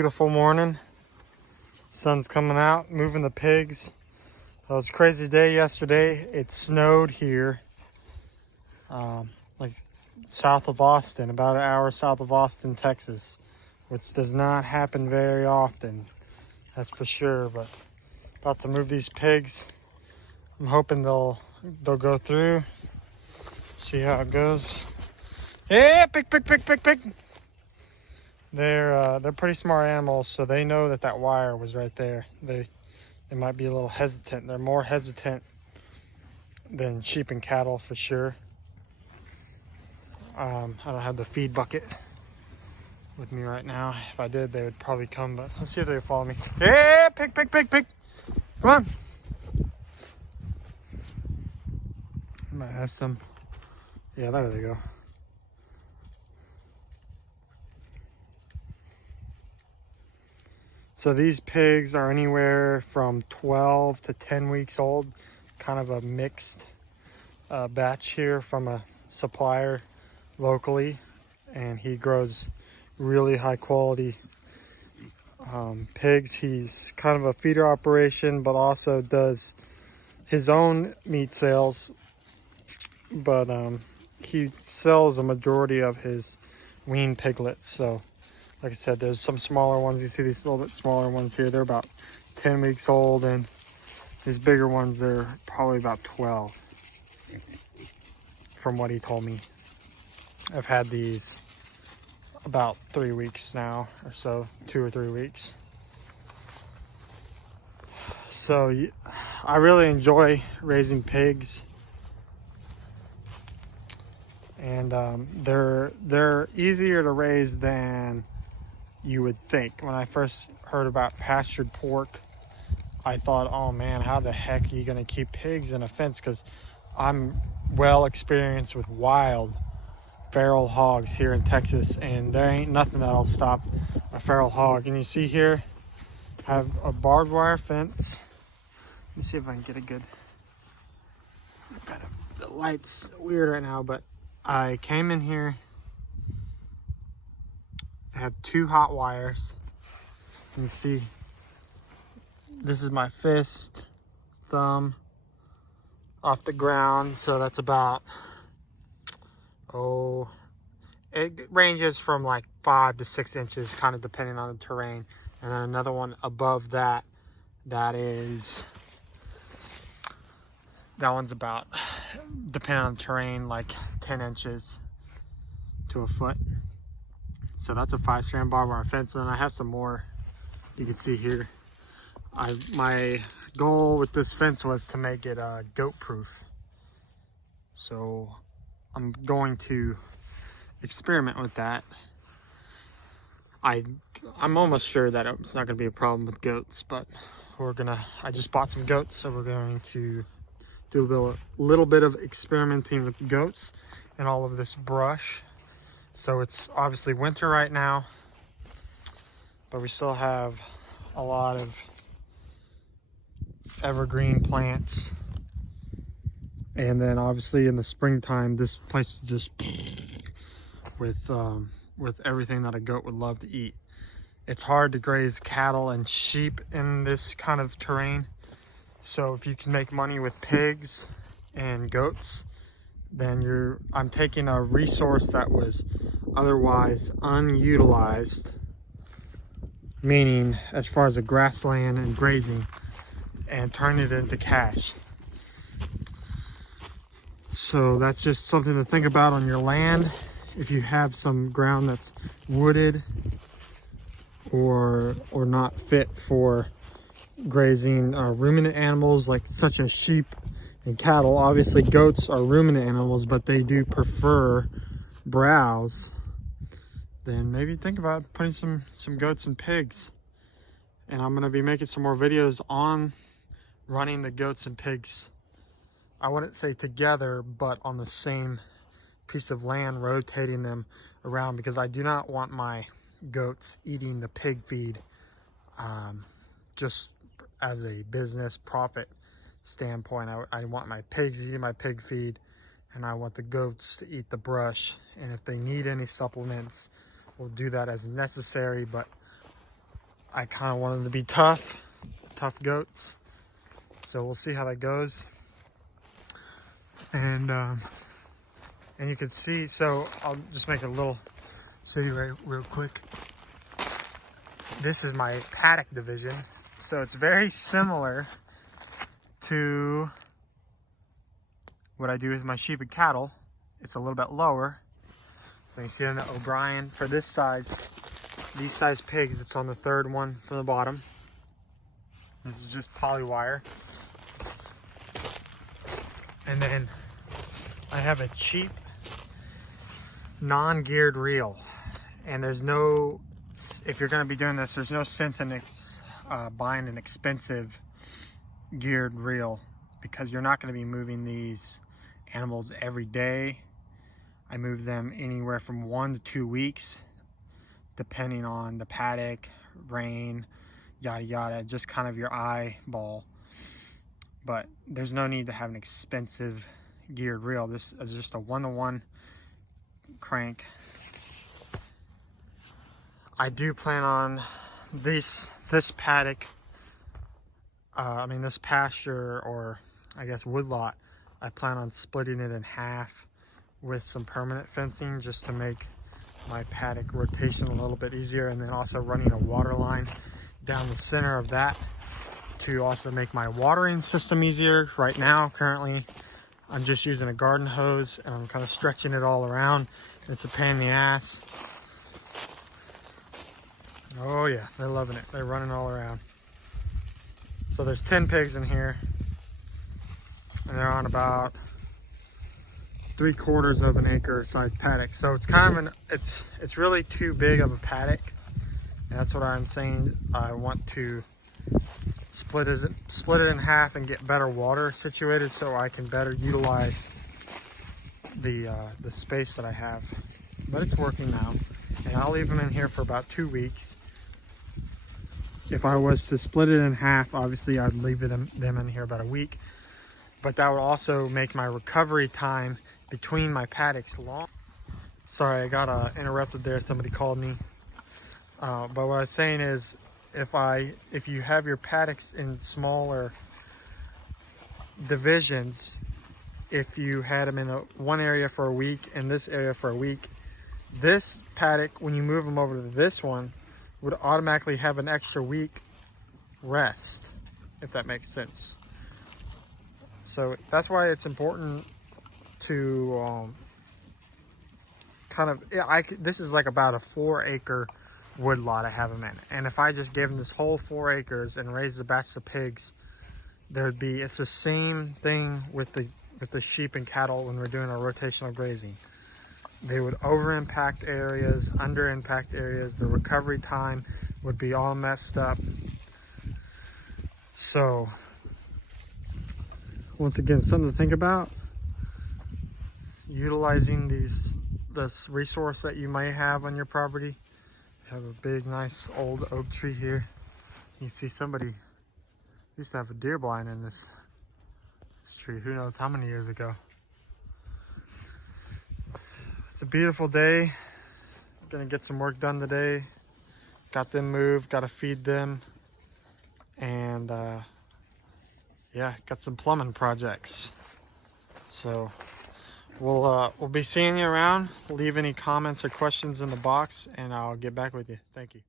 Beautiful morning. Sun's coming out, moving the pigs. It was a crazy day yesterday. It snowed here, like south of Austin, about an hour south of Austin, Texas, which does not happen very often, that's for sure. But about to move these pigs. I'm hoping they'll go through. See how it goes. Yeah, pick. They're pretty smart animals, so they know that wire was right there. They might be a little hesitant. They're more hesitant than sheep and cattle for sure. I don't have the feed bucket with me right now. If I did, they would probably come, but let's see if they follow me. Yeah, pick. Come on. I might have some. Yeah, there they go. So these pigs are anywhere from 12 to 10 weeks old, kind of a mixed batch here from a supplier locally, and he grows really high quality pigs. He's kind of a feeder operation, but also does his own meat sales, but he sells a majority of his weaned piglets. So like I said, there's some smaller ones. You see these little bit smaller ones here. They're about 10 weeks old, and these bigger ones, they're probably about 12 from what he told me. I've had these about 3 weeks now or so, 2 or 3 weeks. So I really enjoy raising pigs, and they're easier to raise than you would think. When I first heard about pastured pork, I thought, oh man, how the heck are you gonna keep pigs in a fence? Because I'm well experienced with wild feral hogs here in Texas, and there ain't nothing that'll stop a feral hog. And you see here, I have a barbed wire fence. Let me see if I can get a good, the light's weird right now, but I came in here. I have 2 hot wires. You see, this is my fist, thumb off the ground. So that's about, it ranges from like 5 to 6 inches, kind of depending on the terrain. And then another one above that, that one's about, depending on the terrain, like 10 inches to a foot. So that's a 5-strand barbed wire fence, and I have some more you can see here. My goal with this fence was to make it goat proof. So I'm going to experiment with that. I'm almost sure that it's not gonna be a problem with goats, but I just bought some goats, so we're going to do a little bit of experimenting with goats and all of this brush. So it's obviously winter right now, but we still have a lot of evergreen plants. And then obviously in the springtime, this place is just with everything that a goat would love to eat. It's hard to graze cattle and sheep in this kind of terrain. So if you can make money with pigs and goats, then I'm taking a resource that was otherwise unutilized, meaning as far as the grassland and grazing, and turning it into cash. So that's just something to think about on your land. If you have some ground that's wooded or not fit for grazing ruminant animals, like such as sheep and cattle. Obviously goats are ruminant animals, but they do prefer browse. Then maybe think about putting some goats and pigs. And I'm going to be making some more videos on running the goats and pigs, I wouldn't say together, but on the same piece of land, rotating them around, because I do not want my goats eating the pig feed just as a business profit standpoint. I want my pigs eating my pig feed, and I want the goats to eat the brush. And if they need any supplements, we'll do that as necessary. But I kind of want them to be tough goats. So we'll see how that goes. And you can see, so I'll just make a little, show you real quick. This is my paddock division. So it's very similar to what I do with my sheep and cattle. It's a little bit lower. So you see on the O'Brien, for this size, these size pigs, it's on the third one from the bottom. This is just poly wire. And then I have a cheap non-geared reel. And there's no, if you're gonna be doing this, there's no sense in buying an expensive geared reel, because you're not gonna be moving these animals every day. I move them anywhere from 1 to 2 weeks, depending on the paddock, rain, yada yada, just kind of your eyeball. But there's no need to have an expensive geared reel. This is just a 1-to-1 crank. I do plan on this paddock, this pasture, or I guess woodlot, I plan on splitting it in half with some permanent fencing, just to make my paddock rotation a little bit easier, and then also running a water line down the center of that to also make my watering system easier. Right now, currently, I'm just using a garden hose and I'm kind of stretching it all around. It's a pain in the ass. Oh yeah, they're loving it. They're running all around. So there's 10 pigs in here, and they're on about 3/4 of an acre size paddock. So it's kind of it's really too big of a paddock. And that's what I'm saying. I want to split it in half and get better water situated, so I can better utilize the space that I have. But it's working now, and I'll leave them in here for about 2 weeks. If I was to split it in half, obviously I'd leave them in here about a week, but that would also make my recovery time between my paddocks long. Sorry, I got interrupted there. Somebody called me. But what I was saying is, if you have your paddocks in smaller divisions, if you had them in one area for a week and this area for a week, this paddock, when you move them over to this one, would automatically have an extra week rest, if that makes sense. So that's why it's important to this is like about a 4-acre woodlot I have them in, and if I just gave them this whole 4 acres and raised a batch of pigs, it's the same thing with the sheep and cattle when we're doing our rotational grazing. They would over impact areas, under impact areas. The recovery time would be all messed up. So once again, something to think about. Utilizing this resource that you might have on your property. You have a big, nice old oak tree here. You see somebody used to have a deer blind in this tree. Who knows how many years ago. It's a beautiful day. I'm gonna get some work done today. Got them moved, gotta feed them. And yeah, got some plumbing projects. So we'll be seeing you around. Leave any comments or questions in the box and I'll get back with you. Thank you.